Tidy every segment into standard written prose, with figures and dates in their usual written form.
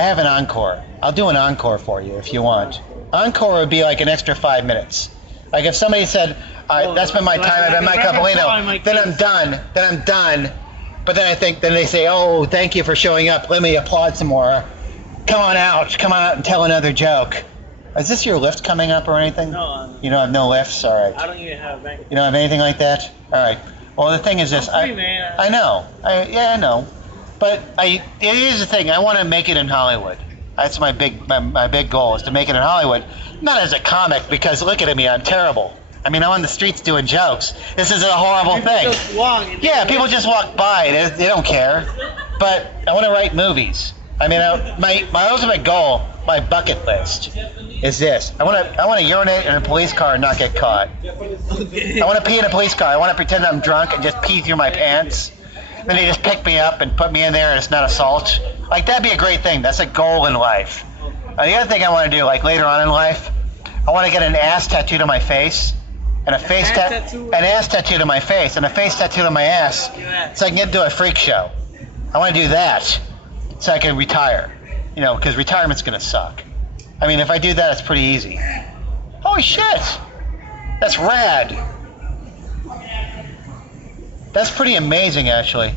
I have an encore. I'll do an encore for you if you want. Encore would be like an extra 5 minutes. Like if somebody said, all right, that's been my time, I've been Mike Coppolino, then I'm done. But then then they say, oh, thank you for showing up. Let me applaud some more. Come on out and tell another joke. Is this your lift coming up or anything? No. You don't have no lifts? All right. I don't even have a bank. You don't have anything like that? All right. Well, the thing is this. I'm free, man. I know. I know. But it is the thing. I want to make it in Hollywood. That's my big goal, is to make it in Hollywood. Not as a comic, because look at me, I'm terrible. I mean, I'm on the streets doing jokes. This is a horrible thing. Just walk. Yeah, people just walk by. They don't care. But I want to write movies. I mean, my ultimate goal, my bucket list, is this. I want to urinate in a police car and not get caught. I want to pee in a police car. I want to pretend I'm drunk and just pee through my pants. Then they just pick me up and put me in there and it's not assault. Like, that'd be a great thing. That's a goal in life. The other thing I want to do, like later on in life, I want to get an ass tattoo to my face, and an ass tattoo to my face, and a face tattoo to my ass, so I can get into a freak show. I want to do that so I can retire. You know, because retirement's going to suck. I mean, if I do that, it's pretty easy. Holy shit! That's rad. That's pretty amazing, actually.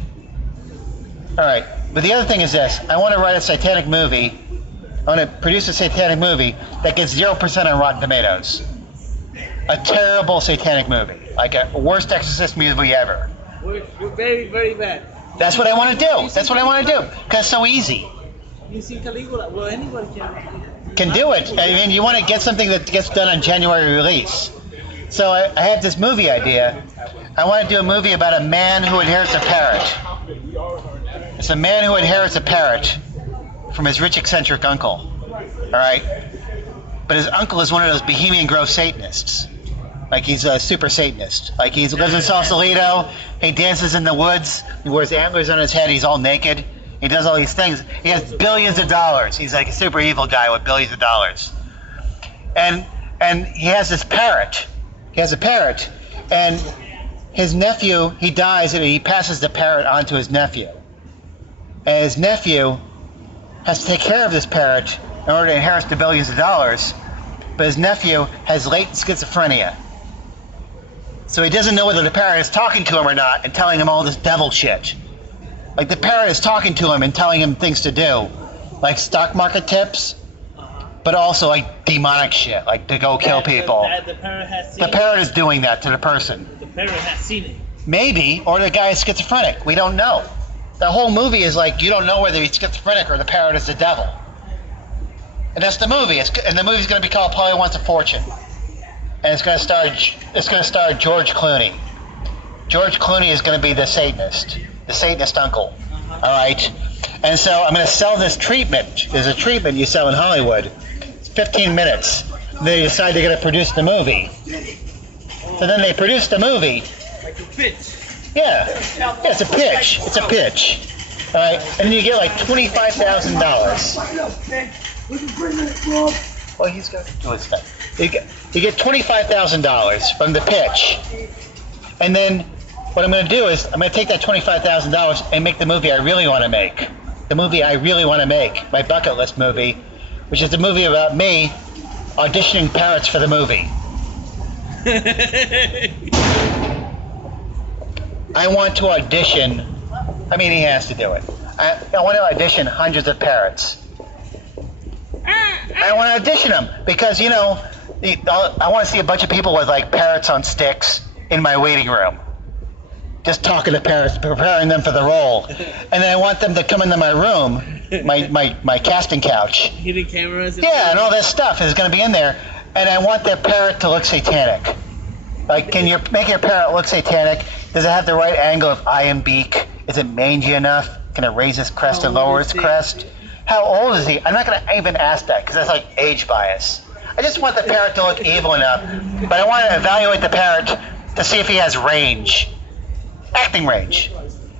All right, but the other thing is this. I want to write a satanic movie. I want to produce a satanic movie that gets 0% on Rotten Tomatoes. A terrible satanic movie. Like a worst Exorcist movie ever. We're very, very bad. That's what I want to do. That's what I want to do. Because it's so easy. You see Caligula? Well, anybody can do it. I mean, you want to get something that gets done on January release. So I have this movie idea. I want to do a movie about a man who inherits a parrot. It's a man who inherits a parrot from his rich, eccentric uncle. All right? But his uncle is one of those Bohemian Grove Satanists. Like, he's a super Satanist. Like, he lives in Sausalito. He dances in the woods. He wears antlers on his head. He's all naked. He does all these things. He has billions of dollars. He's like a super evil guy with billions of dollars. And he has this parrot. He has a parrot. And his nephew, he dies, and he passes the parrot on to his nephew. And his nephew has to take care of this parrot in order to inherit the billions of dollars. But his nephew has latent schizophrenia. So he doesn't know whether the parrot is talking to him or not and telling him all this devil shit. Like, the parrot is talking to him and telling him things to do. Like stock market tips, but also like demonic shit, like to go kill people. The parrot has seen the parrot is doing that to the person. The parrot has seen it. Maybe, or the guy is schizophrenic. We don't know. The whole movie is like, you don't know whether he's schizophrenic or the parrot is the devil. And that's the movie. And the movie's going to be called Polly Wants a Fortune. And it's going to star George Clooney. George Clooney is going to be the Satanist uncle. All right? And so I'm going to sell this treatment. There's a treatment you sell in Hollywood. It's 15 minutes. They decide they're going to produce the movie. So then they produce the movie. Like a pitch. Yeah, it's a pitch. It's a pitch. All right? And then you get like $25,000. Well, he's got to do his thing. You get $25,000 from the pitch. And then what I'm going to do is I'm going to take that $25,000 and make the movie I really want to make. The movie I really want to make, my bucket list movie, which is the movie about me auditioning parrots for the movie. I want to audition. I mean, he has to do it. I want to audition hundreds of parrots. I want to audition them because, you know, I want to see a bunch of people with like parrots on sticks in my waiting room, just talking to parrots, preparing them for the role. And then I want them to come into my room, my casting couch. Hidden cameras. Yeah, and all this stuff is going to be in there. And I want their parrot to look satanic. Like, can you make your parrot look satanic? Does it have the right angle of eye and beak? Is it mangy enough? Can it raise its crest and lower its crest? How old is he? I'm not going to even ask that because that's like age bias. I just want the parrot to look evil enough, but I want to evaluate the parrot to see if he has range. Acting range.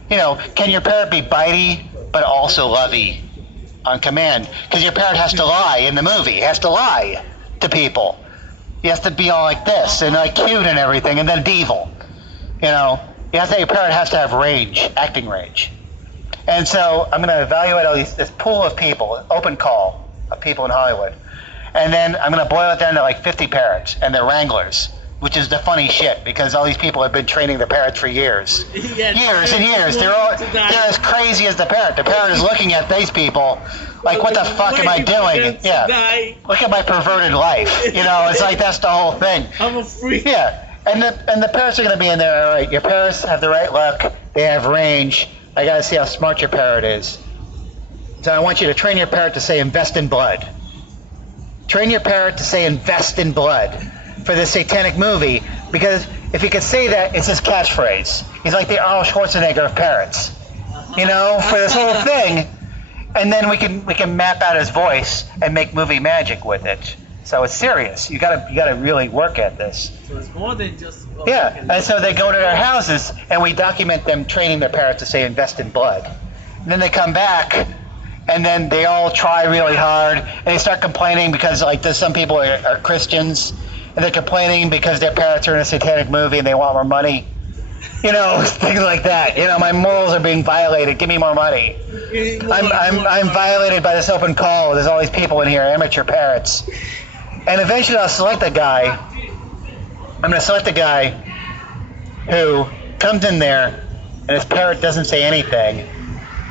You know, can your parrot be bitey but also lovey on command? Because your parrot has to lie in the movie. He has to lie to people. He has to be all like this and like cute and everything and then evil. You know, your parrot has to have range, acting range. And so I'm going to evaluate this pool of people, open call of people in Hollywood. And then I'm going to boil it down to like 50 parrots and their wranglers, which is the funny shit because all these people have been training the parrots for years. Years and years. They're as crazy as the parrot. The parrot is looking at these people like, what the fuck am I doing? Yeah. Look at my perverted life. You know, it's like that's the whole thing. I'm a freak. Yeah. And the parrots are going to be in there, all right, your parrots have the right look, they have range. I got to see how smart your parrot is. So I want you to train your parrot to say invest in blood. Train your parrot to say invest in blood for this satanic movie, because if he could say that, it's his catchphrase. He's like the Arnold Schwarzenegger of parrots, you know, for this whole thing. And then we can map out his voice and make movie magic with it. So it's serious. You gotta really work at this. So it's more than just. Yeah, and so they go to their houses and we document them training their parrots to say invest in blood. And then they come back. And then they all try really hard, and they start complaining because, like, there's some people are Christians, and they're complaining because their parents are in a satanic movie and they want more money. You know, things like that. You know, my morals are being violated. Give me more money. I'm violated by this open call. There's all these people in here, amateur parrots. And eventually I'll select a guy. I'm going to select a guy who comes in there, and his parrot doesn't say anything.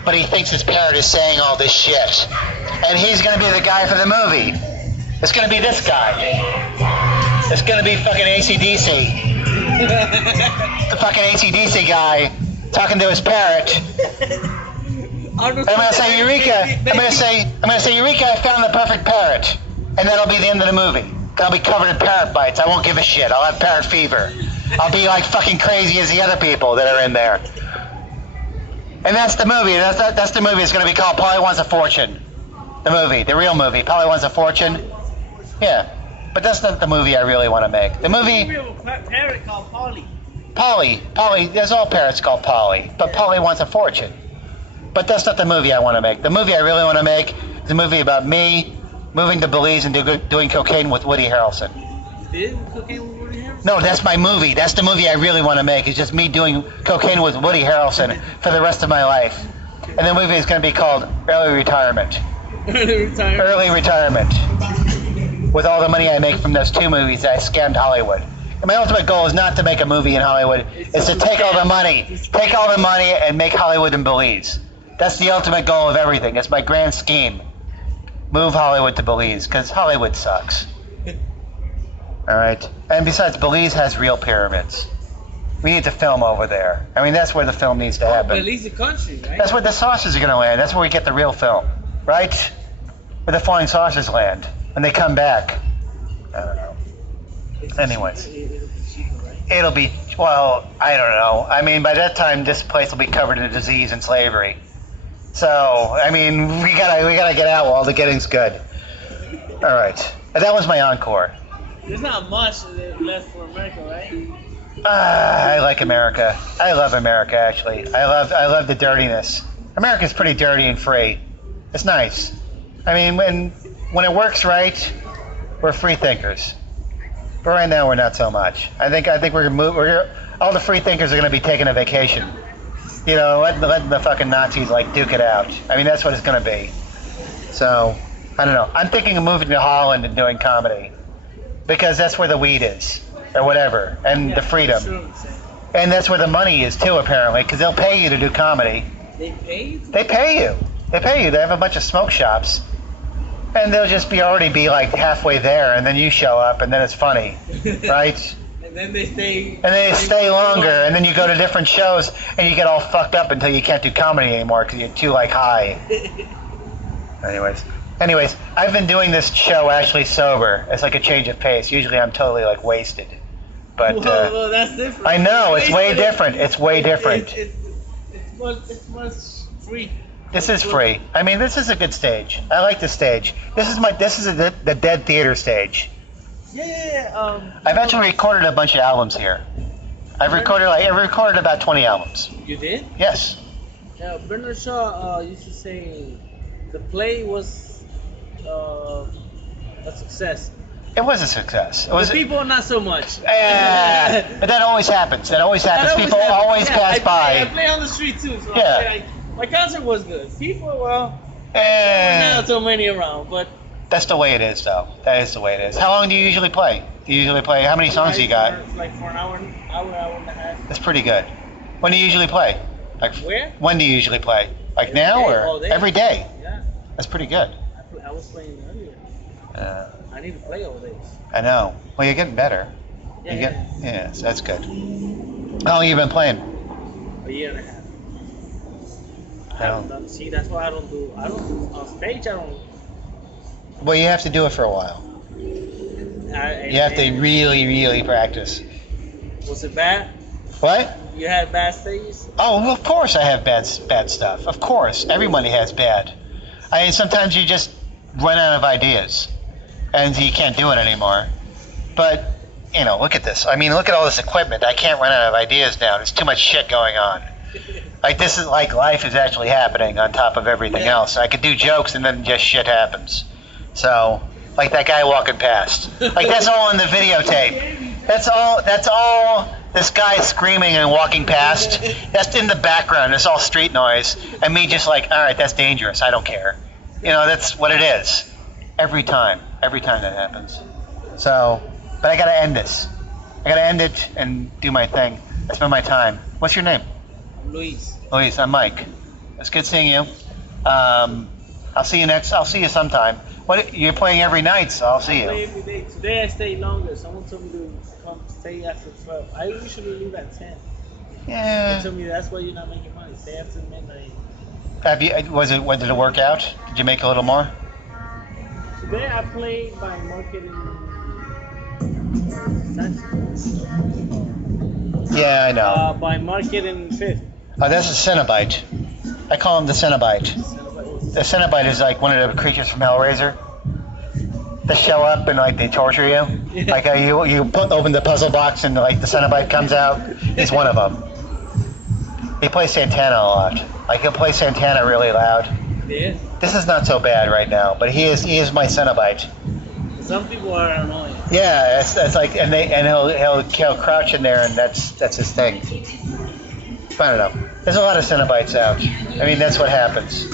But he thinks his parrot is saying all this shit. And he's going to be the guy for the movie. It's going to be this guy. It's going to be fucking AC/DC. The fucking AC/DC guy talking to his parrot. And I'm going to say, Eureka. I'm going to say, Eureka, I found the perfect parrot. And that'll be the end of the movie. I'll be covered in parrot bites. I won't give a shit. I'll have parrot fever. I'll be like fucking crazy as the other people that are in there. And that's the movie. That's the movie. It's going to be called Polly Wants a Fortune. The movie, the real movie. Polly Wants a Fortune. Yeah, but that's not the movie I really want to make. The movie. We have a parrot called Polly. Polly. There's all parrots called Polly, but Polly Wants a Fortune. But that's not the movie I want to make. The movie I really want to make is a movie about me moving to Belize and doing cocaine with Woody Harrelson. You did cocaine with Woody Harrelson? No, that's my movie. That's the movie I really want to make. It's just me doing cocaine with Woody Harrelson for the rest of my life. And the movie is going to be called Early Retirement. Early Retirement. With all the money I make from those two movies that I scammed Hollywood. And my ultimate goal is not to make a movie in Hollywood. It's to take all the money. Take all the money and make Hollywood in Belize. That's the ultimate goal of everything. It's my grand scheme. Move Hollywood to Belize, because Hollywood sucks. All right? And besides, Belize has real pyramids. We need to film over there. I mean, that's where the film needs to happen. Belize, the country, right? That's where the saucers are going to land. That's where we get the real film. Right? Where the flying saucers land. When they come back. I don't know. Anyways. It'll be, well, I don't know. I mean, by that time, this place will be covered in disease and slavery. So, I mean, we gotta get out while the getting's good. All right. And that was my encore. There's not much left for America, right? I like America. I love America, actually. I love the dirtiness. America's pretty dirty and free. It's nice. I mean, when it works right, we're free thinkers. But right now, we're not so much. I think we're gonna move. All the free thinkers are gonna be taking a vacation. You know, letting the fucking Nazis like duke it out. I mean, that's what it's gonna be. So, I don't know. I'm thinking of moving to Holland and doing comedy because that's where the weed is, or whatever, and the freedom. Sure. And that's where the money is too, apparently, because they'll pay you to do comedy. They pay you? They pay you. They pay you. They have a bunch of smoke shops. And they'll just already be like halfway there, and then you show up, and then it's funny, right? And then they stay. And they stay longer, and then you go to different shows, and you get all fucked up until you can't do comedy anymore because you're too like high. Anyways, I've been doing this show actually sober. It's like a change of pace. Usually I'm totally like wasted, but Well, that's different. I know it's way different. It's way different. It's much free. This is free. I mean, this is a good stage. I like the stage. This is the Dead Theater stage. Yeah. I've actually recorded a bunch of albums here. I've recorded about 20 albums. You did? Yes. Yeah. Bernard Shaw used to say the play was a success. It was a success. It was. The people, not so much. But that always happens. People always pass by. I play on the street too. So Yeah. My concert was good. People, well, there were not so many around, but That's the way it is, though. That is the way it is. How long do you usually play? Do you usually play? How many songs do you got? Like for an hour and a half. That's pretty good. When do you usually play? Like Where? When do you usually play? Like Every now day, or all day. every day? Yeah. That's pretty good. I was playing earlier. I need to play all days. I know. Well, you're getting better. Yeah, So that's good. How long you been playing? A year and a half. I Oh. haven't done. See, that's why I don't do on stage. I don't. Well, you have to do it for a while. You have to really, really practice. Was it bad? What? You had bad stages? Oh, well, of course I have bad stuff. Of course, everybody has bad. I mean, sometimes you just run out of ideas, and you can't do it anymore. But you know, look at this. I mean, look at all this equipment. I can't run out of ideas now. There's too much shit going on. Like this is like life is actually happening on top of everything else. I could do jokes and then just shit happens. So, like that guy walking past. Like that's all in the videotape. That's all. This guy screaming and walking past. That's in the background. It's all street noise, and me just like, all right, that's dangerous. I don't care. You know, that's what it is. Every time that happens. So, but I gotta end this. I gotta end it and do my thing. I spend my time. What's your name? Luis. Luis, I'm Mike. It's good seeing you. I'll see you sometime. What? You're playing every night, so I'll see I play you. every day. Today I stayed longer. Someone told me to come stay after 12. I usually leave at 10. They Yeah. told me that's why you're not making money. Stay after midnight. Have you? Did it work out? Did you make a little more? Today I played by marketing. Yeah, I know. By marketing 5th. Oh, that's a Cenobite. I call him the Cenobite. The Cenobite is like one of the creatures from Hellraiser. They show up and like they torture you. Yeah. Like open the puzzle box and like the Cenobite comes out. He's one of them. He plays Santana a lot. Like he'll play Santana really loud. Yeah. This is not so bad right now, but he is my Cenobite. Some people are annoying. Yeah, that's like and he'll crouch in there and that's his thing. I don't know. There's a lot of Cenobites out. I mean that's what happens.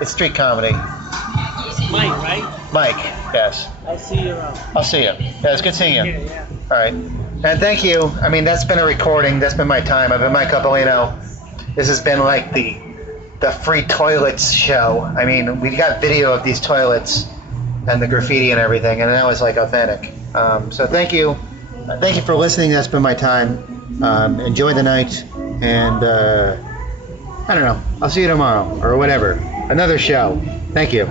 It's street comedy. Mike, right? Mike, yes. I'll see you around. I'll see you. Yeah, it's good seeing you. Yeah. All right. And thank you. I mean, that's been a recording. That's been my time. I've been Mike Coppolino. This has been like the free toilets show. I mean, we got video of these toilets and the graffiti and everything, and that was like authentic. So thank you. Thank you for listening. That's been my time. Enjoy the night. And I don't know. I'll see you tomorrow or whatever. Another show. Thank you.